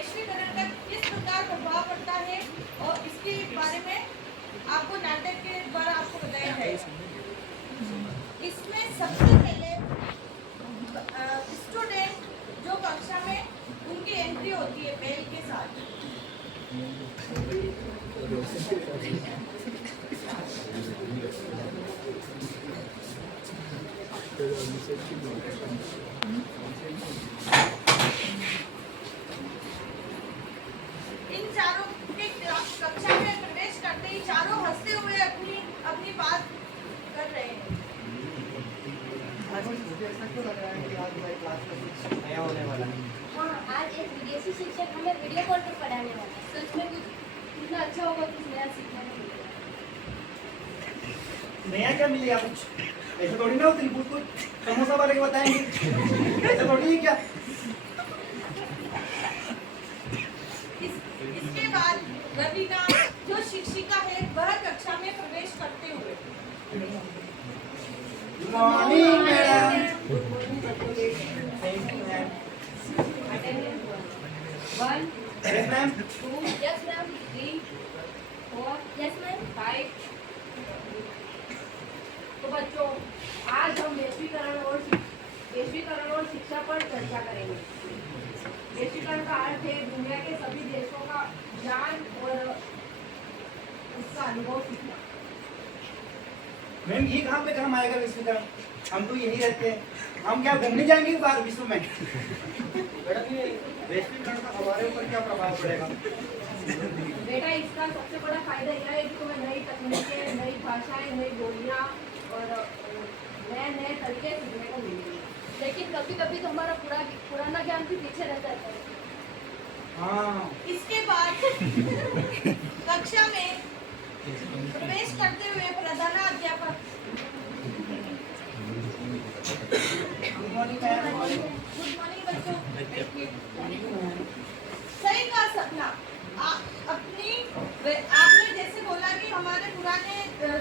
वैश्वीकरण का किस प्रकार प्रभाव पड़ता है और इसके बारे में आपको नाटक के द्वारा आपको बताया जाएगा। इसमें सबसे पहले स्टूडेंट जो कक्षा में उनकी एंट्री होती है बेल के साथ। इन चारों के कक्षा में प्रवेश करते ही चारों हंसते हुए अपनी अपनी बात कर रहे हैं। नया होने वाला है। हाँ, आज एक विदेशी शिक्षक हमें वीडियो कॉल पर पढ़ाने वाला है। सच में कुछ कितना अच्छा होगा, कुछ नया सीखने को मिलेगा। नया क्या मिलेगा? कुछ ऐसा थोड़ी ना होती कुछ समोसा वाले के बताएंगे, ऐसा थोड़ी है क्या? इसके बाद रवीना जो शिक्षिका है वह कक्षा में प्रवेश करते हुए good morning madam. One, yes ma'am. two, yes ma'am. Three, four, yes ma'am. Five. तो बच्चों, आज हम वैश्वीकरण और शिक्षा पर चर्चा करेंगे। वैश्वीकरण का अर्थ है दुनिया के सभी देशों का ज्ञान और उसका अनुभव सीखना। मैम ये कहाँ पे काम आएगा वैश्वीकरण? हम तो यही रहते हैं, हम क्या घूमने जाएंगे बाहर विश्व में? मैडम ये वैश्वीकरण का हमारे ऊपर क्या प्रभाव पड़ेगा? बेटा, इसका सबसे बड़ा फायदा यह है कि तुम्हें नई तकनीकें, नई भाषाएं, नई बोलियां और नए तरीके सीखने को मिलेंगे। लेकिन कभी कभी तो हमारा पुराना ज्ञान भी पीछे रह जाता है। हाँ। इसके बाद कक्षा में प्रवेश करते हुए प्रधानाध्यापक good morning ma'am. Good morning बच्चों। सही का सपना आपने जैसे बोला कि हमारे पुराने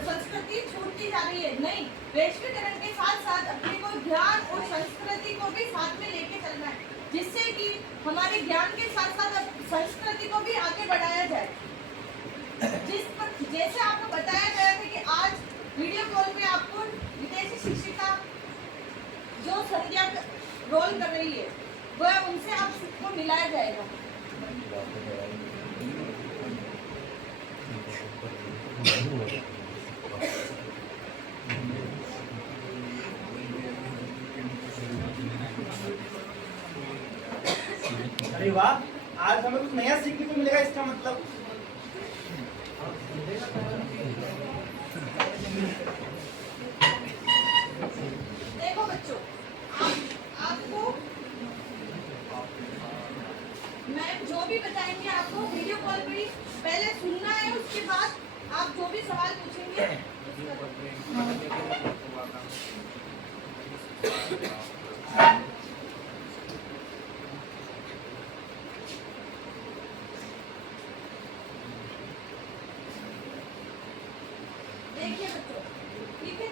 संस्कृति छूटती जा रही है। नहीं, वैश्वीकरण के साथ साथ अपने को ज्ञान और संस्कृति को भी साथ में लेके चलना है, जिससे कि हमारे ज्ञान के साथ साथ संस्कृति को भी आगे बढ़ाया जाए। जैसे आपको बताया गया था कि आज वीडियो कॉल पे आपको विदेशी शिक्षिका जो संध्या रोल कर रही है वह उनसे आपको मिलाया जाएगा। अरे वाह, आज हमें कुछ नया सीखने को मिलेगा। इसका मतलब देखो बच्चों, आपको मैम जो भी बताएंगे आपको वीडियो कॉल पे पहले सुनना है, उसके बाद आप जो भी सवाल पूछेंगे देखिए बच्चों, ठीक है।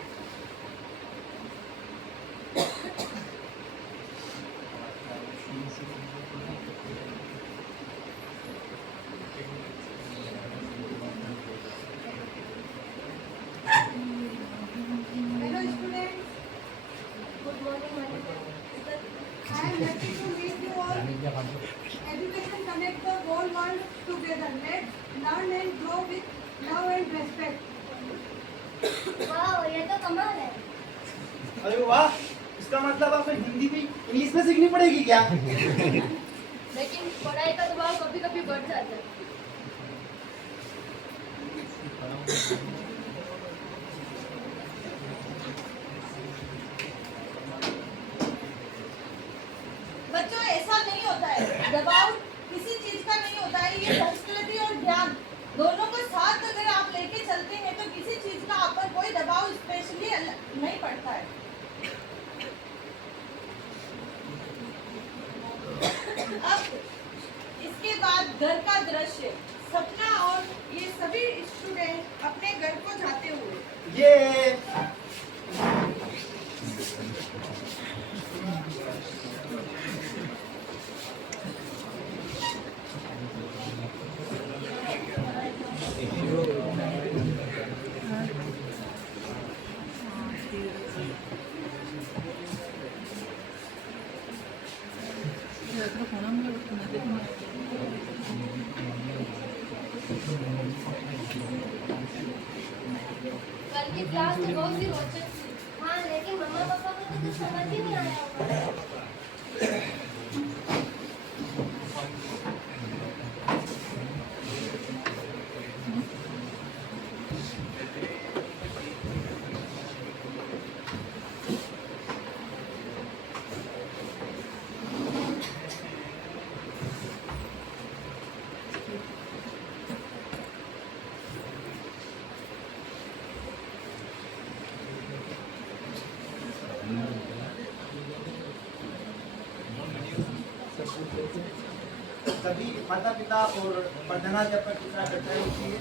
Hello students, good morning madam. I am happy to meet you all. Education connects the whole world together. Let's learn and grow with love and respect. वाह, ये तो कमाल है। अरे वाह, इसका मतलब आपको हिंदी भी इंग्लिश में सीखनी पड़ेगी क्या? लेकिन पढ़ाई का दबाव कभी कभी बढ़ जाता है। बच्चों, ऐसा नहीं होता है। दबाव किसी चीज का नहीं होता है। ये संस्कृति और ज्ञान दोनों को साथ अगर आप लेके चलते हैं तो किसी चीज का आप पर कोई दबाव स्पेशली नहीं पड़ता है। अब इसके बाद घर का दृश्य, सपना और ये सभी स्टूडेंट अपने घर को जाते हुए ये कल की क्लास तो बहुत ही रोचक थी। हाँ, लेकिन मम्मा पापा को तो कुछ समझ ही नहीं आया होगा। सभी माता पिता और प्रधानाध्यापक की तरह कक्षाएं होती है।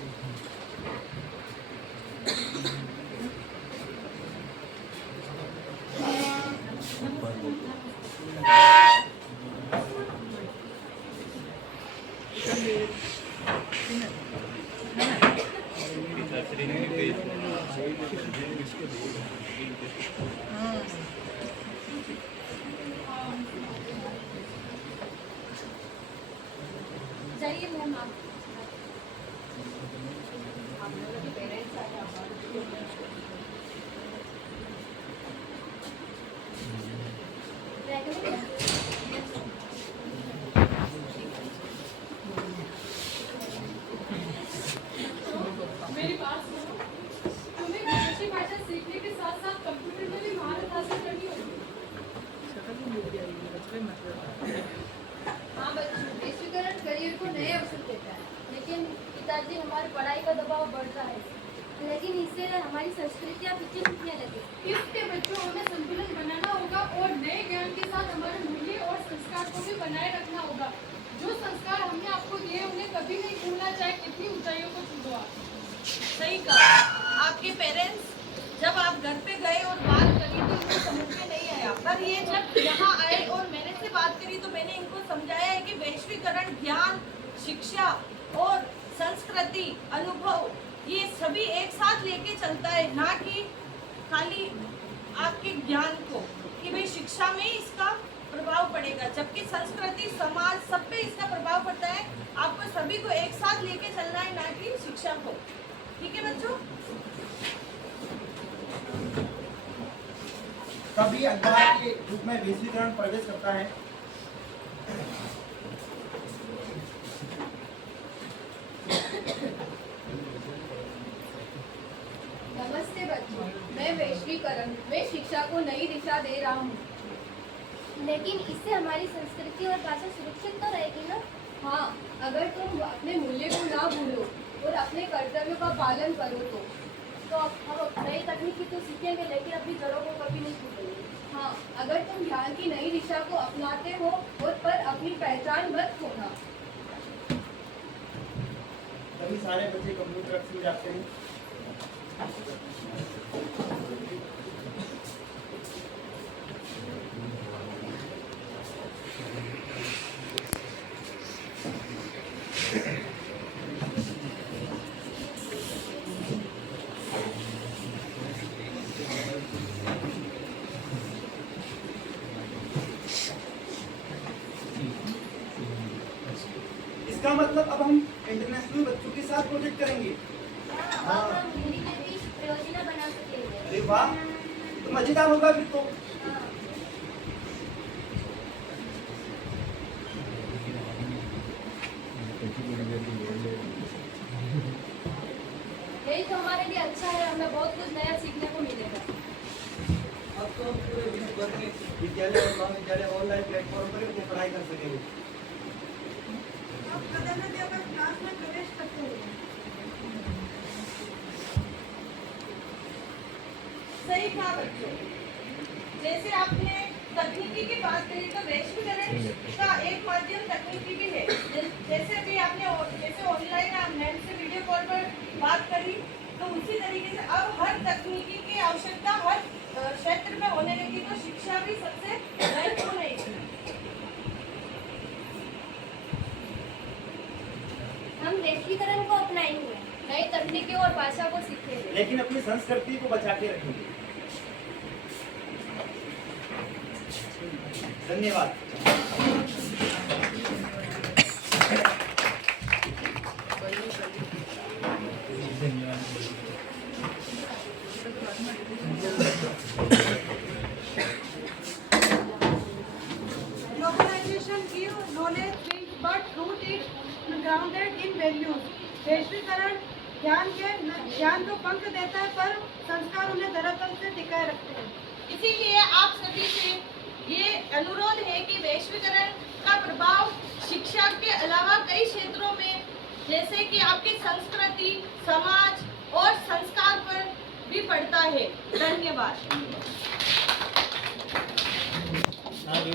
जाइए मैम आप। मेरी बात सुनो, तुम्हें विदेशी भाषा सीखने के साथ साथ कंप्यूटर में भी महारत हासिल करनी होगी। हाँ बच्चों, वैश्वीकरण करियर को नए अवसर देता है, लेकिन पिताजी हमारी पढ़ाई का दबाव बढ़ता है, लेकिन इससे हमारी संस्कृतियाँ पीछे छूटने लगी। इसके बच्चों हमें संतुलन बनाना होगा और नए ज्ञान के साथ हमारे मूल्य और संस्कार को भी बनाए रखना होगा। जो संस्कार हमने आपको दिए उन्हें कभी नहीं भूलना, चाहे कितनी ऊंचाइयों को छू दो आप। सही कहा। आपके पेरेंट्स जब आप घर पे गए और बात करी तो उनको समझ में नहीं आया, पर ये जब यहाँ आए और मैंने से बात करी तो मैंने इनको समझाया है कि वैश्वीकरण ज्ञान, शिक्षा और संस्कृति, अनुभव ये सभी एक साथ लेके चलता है, ना कि खाली आपके ज्ञान को कि भाई शिक्षा में इसका प्रभाव पड़ेगा, जबकि संस्कृति, समाज सब पे इसका प्रभाव पड़ता है। आपको सभी को एक साथ लेके चलना है, ना कि शिक्षा को। ठीक है बच्चों? कभी अखबार के रूप में वैश्वीकरण प्रवेश करता है। नमस्ते बच्चों, मैं वैश्वीकरण में शिक्षा को नई दिशा दे रहा हूँ। लेकिन इससे हमारी संस्कृति और भाषा सुरक्षित तो रहेगी ना? हाँ, अगर तुम अपने मूल्य को ना भूलो और अपने कर्तव्यों का पालन करो तो हम नई तकनीकी तो सीखेंगे, लेकिन अपनी जड़ों को कभी नहीं छूटेंगे। हाँ, अगर तुम ज्ञान की नई दिशा को अपनाते हो और पर अपनी पहचान मत खोना। तभी सारे बच्चे कंप्यूटर सीख जाते हैं। इसका मतलब अब हम इंटरनेशनल बच्चों के साथ प्रोजेक्ट करेंगे। हाँ, अब हम हिंदी में भी परियोजना बना सकेंगे। अरे वाह, तो मजेदार होगा फिर तो। हाँ। यही तो हमारे लिए अच्छा है, हमें बहुत कुछ नया सीखने को मिलेगा। अब तो पूरे विश्व भर के विद्यालय और महाविद्यालय ऑनलाइन प्लेटफॉर्म पर अपनी पढ़ाई कर सकेंगे। अब प्रधानाध्यापक क्लास में प्रवेश करते हैं। सही कहा बच्चों। जैसे आपने तकनीकी की बात करी तो वैश्वीकरण का एक माध्यम तकनीकी भी है। जैसे अभी आपने जैसे ऑनलाइन नेट से वीडियो कॉल पर बात करी, तो उसी तरीके से अब हर तकनीकी की आवश्यकता हर क्षेत्र में होने लगी, तो शिक्षा भी सबसे महत्वपूर्ण है। हम वैश्वीकरण को अपनाएंगे, नई तकनीकों और भाषा को सीखेंगे, लेकिन अपनी संस्कृति को बचा के रखेंगे। धन्यवाद। Globalization gives knowledge things but root it grounded in values. वैश्वीकरण ज्ञान को पंख देता है पर संस्कार उन्हें धरातल से टिकाए रखते हैं। इसीलिए आप सभी से ये अनुरोध है कि वैश्वीकरण का प्रभाव शिक्षा के अलावा कई क्षेत्रों में, जैसे कि आपकी संस्कृति, समाज और संस्कार पर भी पड़ता है। धन्यवाद।